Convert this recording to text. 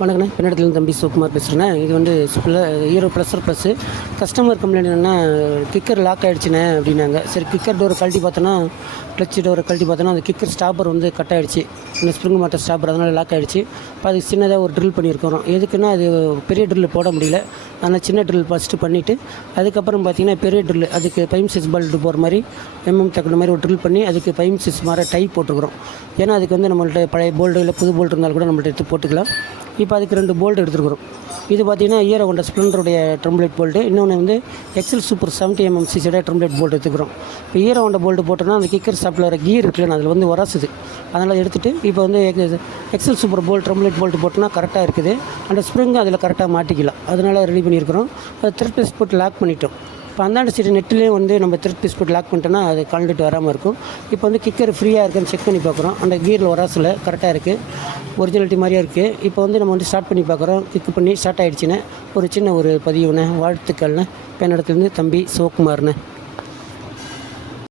வணக்கண்ணே. பின்னடத்துலேருந்து தம்பி சிவகுமார் பேசுகிறேண்ணே இது வந்து Hero Pleasure plus customer complaint என்னென்னா கிக்கர் லாக் ஆகிடுச்சுண்ணே அப்படின்னாங்க. சரி கிக்கர் டோரை கழட்டி பார்த்தோன்னா கிளச் டோரை கழட்டி பார்த்தோன்னா அந்த கிக்கர் ஸ்டாப்பர் வந்து கட் ஆகிடுச்சு இந்த ஸ்ப்ரிங் மாட்ட ஸ்டாப்பர் அதனால் லாக் ஆகிடுச்சு இப்போ அதுக்கு சின்னதாக ஒரு ட்ரில் பண்ணியிருக்கிறோம் எதுக்குன்னா அது பெரிய ட்ரில் போட முடியல. ஆனால் சின்ன ட்ரில் ஃபஸ்ட்டு பண்ணிவிட்டு அதுக்கப்புறம் பார்த்தீங்கன்னா பெரிய ட்ரில் அதுக்கு பைம் சிஸ் பல்ட்டு போகிற மாதிரி எம்எம் தக்கிற மாதிரி ஒரு ட்ரில் பண்ணி அதுக்கு பைம் சிஸ் மாதிரி டை போட்டுக்கிறோம். ஏன்னா அதுக்கு வந்து நம்மள்ட்ட பழைய போல்டு இல்லை புது போல்டு இருந்தாலும் கூட நம்மள்ட்ட எடுத்து போட்டுக்கலாம். இப்போ அதுக்கு ரெண்டு போல்ட் எடுத்துருக்குறோம். இது பார்த்தீங்கன்னா ஈரோ கொண்ட ஸ்ப்ளெண்டருடைய ட்ரம்ப்ளேட் போல்ட்டு இன்னொன்று வந்து எக்ஸல் சூப்பர் செவன்ட்டி எம்எம் சிசியோட ட்ரம்ப்ளேட் போல்ட் எடுத்துக்கிறோம். இப்போ ஈரோ கொண்ட போல்ட்டு போட்டோன்னா அந்த கிக்கர் ஸ்டாப்பில் வர கீர் இருக்குல்ல அதில் வந்து உரசுது. அதனால் எடுத்துகிட்டு இப்போ வந்து egg- XL super bolt drum plate bolt போட்டோன்னா கரெக்டாக இருக்குது. அந்த ஸ்ப்ரிங் அதில் கரெக்டாக மாட்டிக்கலாம் அதனால் ரெடி பண்ணியிருக்கிறோம். அது த்ரெட் பீஸ் போட்டு லாக் பண்ணிட்டோம். இப்போ அந்தாண்ட சைடு நெட்டிலே வந்து நம்ம த்ரெட் பீஸ் போட்டு லாக் பண்ணிட்டோன்னா அது கலந்துட்டு வராமல் இருக்கும். இப்போ வந்து கிக்கர் ஃப்ரீயாக இருக்குன்னு செக் பண்ணி பார்க்குறோம். அந்த கீரில் வராசில் கரெக்டாக இருக்குது ஒரிஜினாலிட்டி மாதிரியே இருக்குது இப்போ வந்து நம்ம வந்து ஸ்டார்ட் பண்ணி பார்க்குறோம். கிளிக் பண்ணி ஸ்டார்ட் ஆகிடுச்சின்னு ஒரு சின்ன ஒரு பதிவுண்ணே வாழ்த்துக்கள்னு பெண்ணடத்துலேருந்து தம்பி சிவகுமார்னு.